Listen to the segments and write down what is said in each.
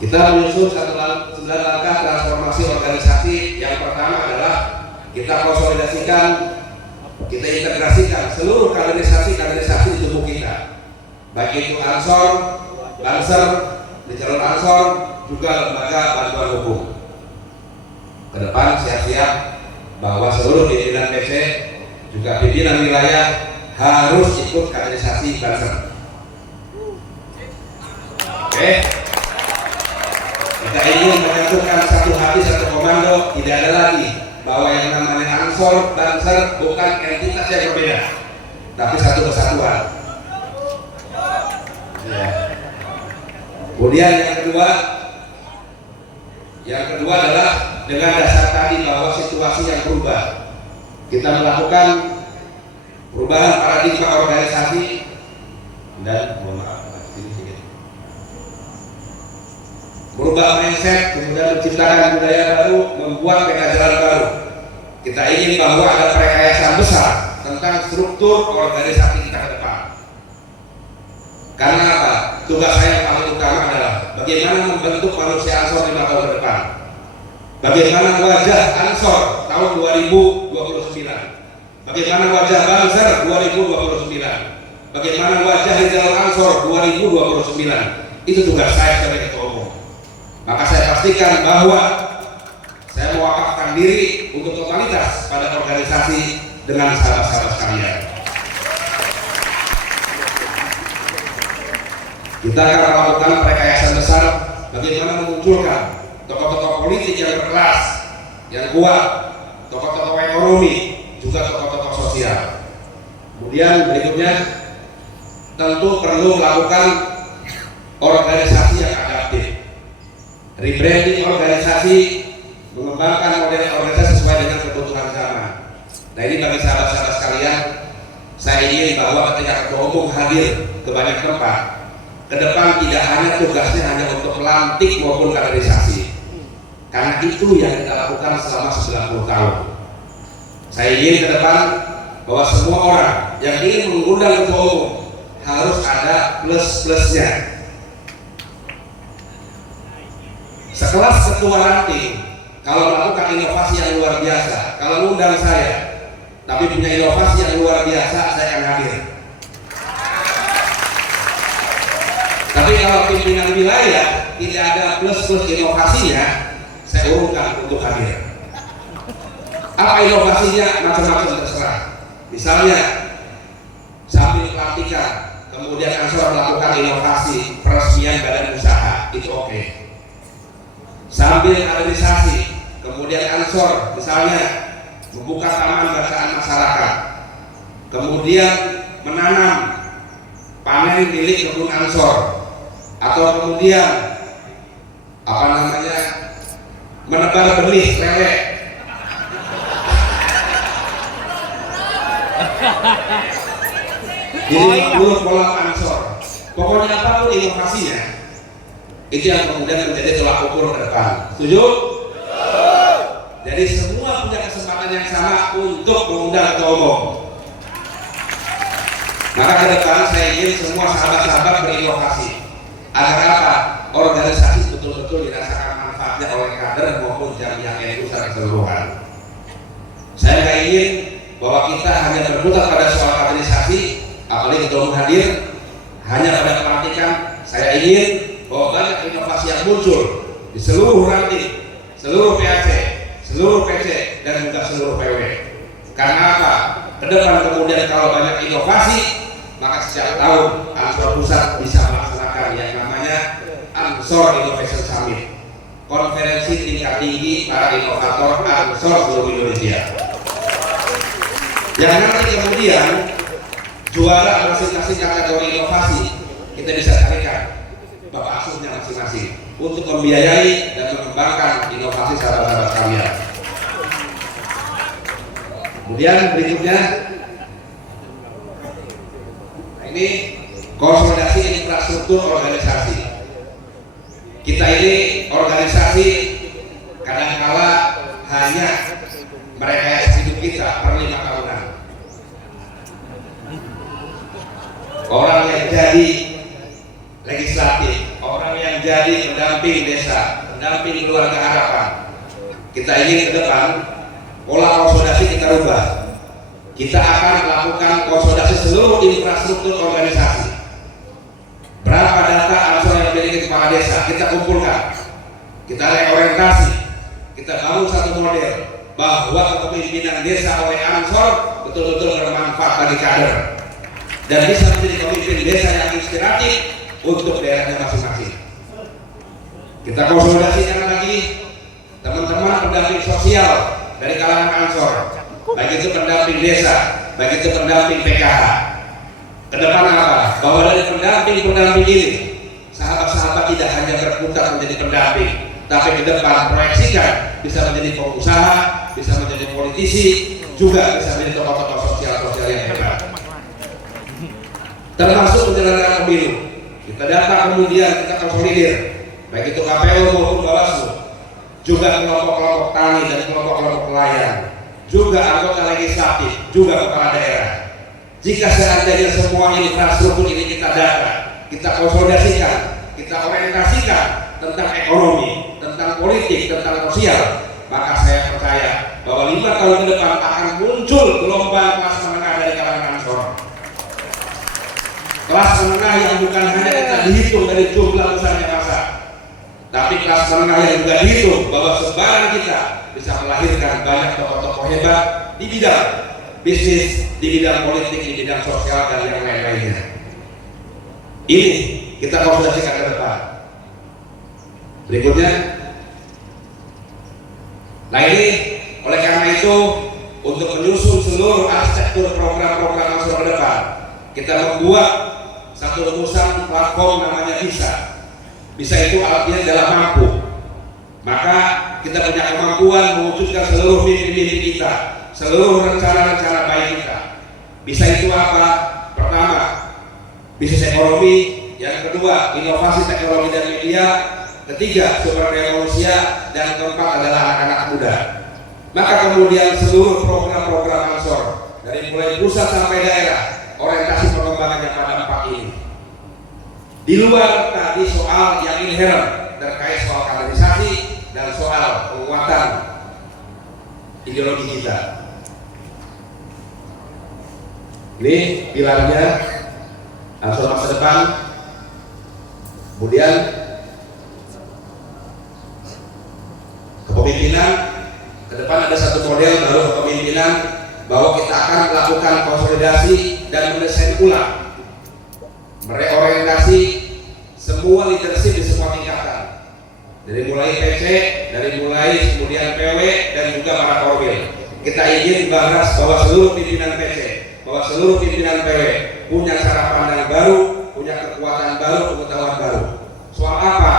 Kita menyusun sembilan langkah transformasi organisasi. Yang pertama adalah kita konsolidasikan, kita integrasikan seluruh kaderisasi di tubuh kita, baik itu Ansor, Banser, di jalur Ansor, juga lembaga bantuan hukum. Ke depan siap-siap bahwa seluruh pimpinan PC juga pimpinan wilayah harus ikut kaderisasi Banser. Oke. Kita ingin menyatukan satu hati, satu komando. Tidak ada lagi bahwa yang namanya Ansor, Banser bukan entitas yang berbeda, tapi satu kesatuan. Ya. Kemudian yang kedua adalah dengan dasar tadi bahwa situasi yang berubah, kita melakukan perubahan paradigma organisasi dan merubah mindset, kemudian menciptakan budaya baru, membuat peta jalan baru. Kita ingin bahwa ada perekayasa besar tentang struktur organisasi kita ke depan. Karena apa? Tugas saya yang paling utama adalah bagaimana membentuk manusia Ansor 5 tahun ke depan. Bagaimana wajah Ansor tahun 2029. Bagaimana wajah Banser 2029. Bagaimana wajah Jalur Ansor 2029. Itu tugas saya sebagai ketua umum. Maka saya pastikan bahwa saya mewakafkan diri untuk totalitas pada organisasi dengan sahabat-sahabat sekalian. Kita akan melakukan perekayasa besar bagaimana memunculkan tokoh-tokoh politik yang berkelas, yang kuat, tokoh-tokoh ekonomi, juga tokoh-tokoh sosial. Kemudian berikutnya tentu perlu melakukan organisasi yang adaptif. Rebranding organisasi, mengembangkan model organisasi sesuai dengan kebutuhan zaman. Nah ini bagi sahabat-sahabat sekalian, saya ingin bahwa ketika ketua umum hadir ke banyak tempat, ke depan tidak hanya tugasnya hanya untuk melantik maupun kaderisasi, karena itu yang kita lakukan selama 90 tahun. Saya ingin ke depan bahwa semua orang yang ingin mengundang ketua umum harus ada plus-plusnya. Sekelas ketua ranting, kalau melakukan inovasi yang luar biasa, kalau mengundang saya, tapi punya inovasi yang luar biasa, saya akan hadir. Tapi kalau pimpinan wilayah tidak ada plus-plus inovasinya, saya urungkan untuk hadir. Apa inovasinya? Macam-macam terserah. Misalnya sambil pelantikan, kemudian Ansor melakukan inovasi peresmian badan usaha, itu oke. Sambil kaderisasi, kemudian Ansor misalnya membuka taman bacaan masyarakat, kemudian menanam panen milik kebun Ansor, atau kemudian menebar benih lele. Jadi kolam Ansor, pokoknya apapun inovasinya, itu yang kemudian menjadi tolak ukur ke depan. Setuju? Jadi semua punya kesempatan yang sama untuk mengundang ketua umum. Maka ke depan saya ingin semua sahabat-sahabat berinovasi. Agar apa? Organisasi betul-betul dirasakan manfaatnya oleh kader maupun jamiah NU secara keseluruhan. Saya nggak ingin bahwa kita hanya berputar pada soal kaderisasi, apalagi ketua umum hadir hanya pada pelantikan. Saya ingin bahwa banyak inovasi yang muncul di seluruh ranting, seluruh PAC, seluruh PC, dan juga seluruh PW. Karena apa? Ke depan kemudian kalau banyak inovasi, maka setiap tahun Ansor Pusat bisa melaksanakan yang namanya Ansor Innovation Summit, konferensi tingkat tinggi para inovator Ansor seluruh Indonesia. Yang nanti kemudian juara masing-masing kategori inovasi kita bisa carikan bapak asuhnya masing-masing untuk membiayai dan mengembangkan inovasi sahabat-sahabat kalian. Kemudian berikutnya ini konsolidasi infrastruktur organisasi. Kita ini organisasi kadangkala hanya merekayasa hidup kita per 5 tahunan. Orang yang jadi legislatif, orang yang menjadi pendamping desa, pendamping keluarga harapan. Kita ingin ke depan pola konsolidasi kita rubah. Kita akan melakukan konsolidasi seluruh infrastruktur organisasi. Berapa data Ansor yang dimiliki kepala desa kita kumpulkan, kita reorientasi, kita bangun satu model bahwa kepemimpinan desa oleh Ansor betul-betul bermanfaat bagi kader dan bisa menjadi pemimpin desa yang inspiratif untuk daerahnya masing-masing. Kita konsolidasikan lagi teman-teman pendamping sosial dari kalangan Ansor, baik itu pendamping desa, baik itu pendamping PKH. Ke depan apa? Bahwa dari pendamping ini, sahabat-sahabat tidak hanya berputar menjadi pendamping, tapi ke depan proyeksikan bisa menjadi pengusaha, bisa menjadi politisi, juga bisa menjadi tokoh-tokoh sosial yang hebat. Termasuk penyelenggaraan pemilu. Kita data kemudian kita konsolidir, baik itu KPU maupun Bawaslu, juga kelompok-kelompok tani dan kelompok-kelompok nelayan, juga anggota legislatif, juga kepala daerah. Jika seandainya semua infrastruktur ini kita data, kita konsolidasikan, kita orientasikan tentang ekonomi, tentang politik, tentang sosial, maka saya percaya bahwa 5 tahun ke depan akan muncul gelombang kelas menengah dari kalangan Ansor. Kelas menengah yang bukan hanya kita dihitung dari jumlah besarnya masa, tapi kelas menengah yang juga dihitung bahwa sebaran kita bisa melahirkan banyak tokoh-tokoh hebat di bidang bisnis, di bidang politik, di bidang sosial, dan yang lain-lainnya. Ini kita konsolidasikan ke depan. Berikutnya, nah ini oleh karena itu untuk menyusun seluruh arsitektur program-program Ansor ke depan, kita membuat satu rumusan platform namanya bisa itu artinya adalah mampu. Maka kita punya kemampuan mewujudkan seluruh mimpi-mimpi kita, seluruh rencana-rencana baik kita. Bisa itu apa? Pertama, bisnis ekonomi. Yang kedua, inovasi teknologi dan media. Ketiga, sumber daya manusia. Dan keempat adalah anak-anak muda. Maka kemudian seluruh program-program Ansor dari mulai pusat sampai daerah, orientasi pengembangannya pada 4 ini. Di luar tadi soal yang inherent terkait soal kaderisasi dan soal penguatan ideologi kita. Ini pilarnya Ansor masa depan. Kemudian kepemimpinan ke depan ada satu model baru kepemimpinan bahwa kita akan melakukan konsolidasi dan mendesain ulang, mereorientasi semua leadership di semua tingkatan, dari mulai PC, dari mulai kemudian PW dan juga para korwil. Kita ingin bahas bahwa seluruh pimpinan PC, bahwa seluruh pimpinan PW punya cara pandang baru, punya kekuatan baru, pengetahuan baru. Soal apa?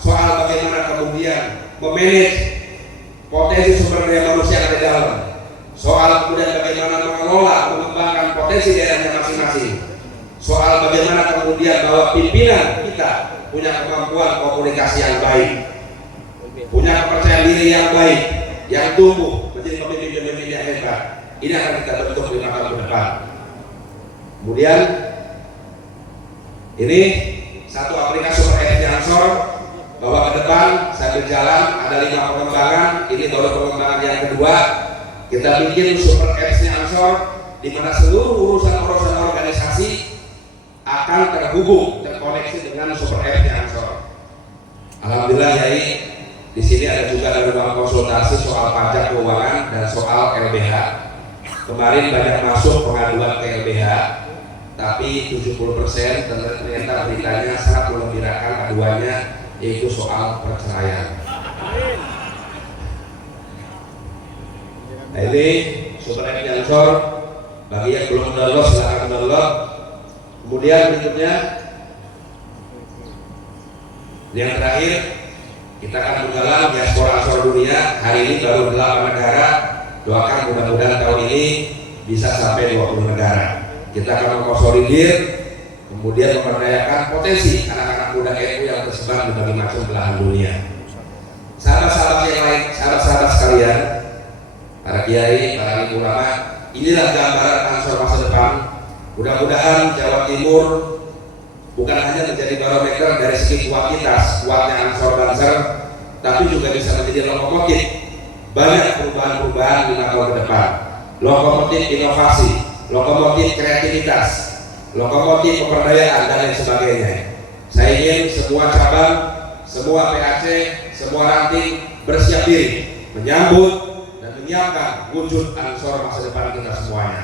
Soal bagaimana kemudian memanage potensi sumber daya manusia yang ada di dalam. Soal kemudian bagaimana mengelola, mengembangkan potensi daerahnya masing-masing. Soal bagaimana kemudian bahwa pimpinan kita punya kemampuan komunikasi yang baik, punya kepercayaan diri yang baik, yang tumbuh menjadi pemimpin-pemimpin yang hebat. Ini akan kita bentuk 5 tahun ke depan. Kemudian ini satu aplikasi Super FC Ansor, bahwa ke depan saya berjalan ada 5 pengembangan. Ini baru pengembangan yang kedua. Kita bikin Super FC Ansor di mana seluruh urusan-urusan organisasi akan terhubung, terkoneksi dengan Super FC Ansor. Alhamdulillah ya, di sini ada juga ruang konsultasi soal pajak keuangan dan soal LBH. Kemarin banyak masuk pengaduan ke LBH, tapi 70% ternyata beritanya sangat menggembirakan aduannya, yaitu soal perceraian. Nah ini Super FC Ansor, bagi yang belum download silahkan download. Kemudian berikutnya yang terakhir, kita akan menggalang diaspora Ansor dunia. Hari ini baru 8 negara. Doakan mudah-mudahan tahun ini bisa sampai 20 negara. Kita akan mengkonsolidir, kemudian memberdayakan potensi anak-anak muda NU yang tersebar di berbagai macam belahan dunia. Sahabat-sahabat yang lain, sahabat-sahabat sekalian, para kiai, para ulama, inilah gambaran Ansor masa depan. Mudah-mudahan Jawa Timur bukan hanya menjadi barometer dari segi kuatnya Ansor Banser, tapi juga bisa menjadi lokomotif banyak perubahan-perubahan 5 tahun ke depan, lokomotif inovasi, lokomotif kreativitas, lokomotif pemberdayaan dan lain sebagainya. Saya ingin semua cabang, semua PAC, semua ranting bersiap diri menyambut dan menyiapkan wujud Ansor masa depan kita semuanya.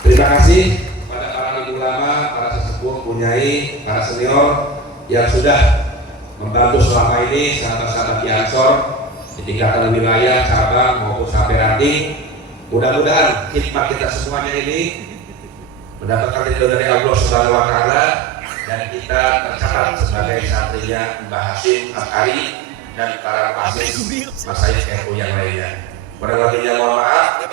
Terima kasih kepada para ulama, para sesepuh, punyai, para senior yang sudah membantu selama ini sahabat-sahabat di Ansor di tingkatan wilayah, cabang maupun sampai ranting. Mudah-mudahan khidmat kita semuanya ini mendapatkan ridho dari Allah Subhanahu wa taala dan kita tercatat sebagai santrinya Mbah Hasyim Ash'ari dan para masyayikh yang lainnya. Kurang lebihnya mohon maaf.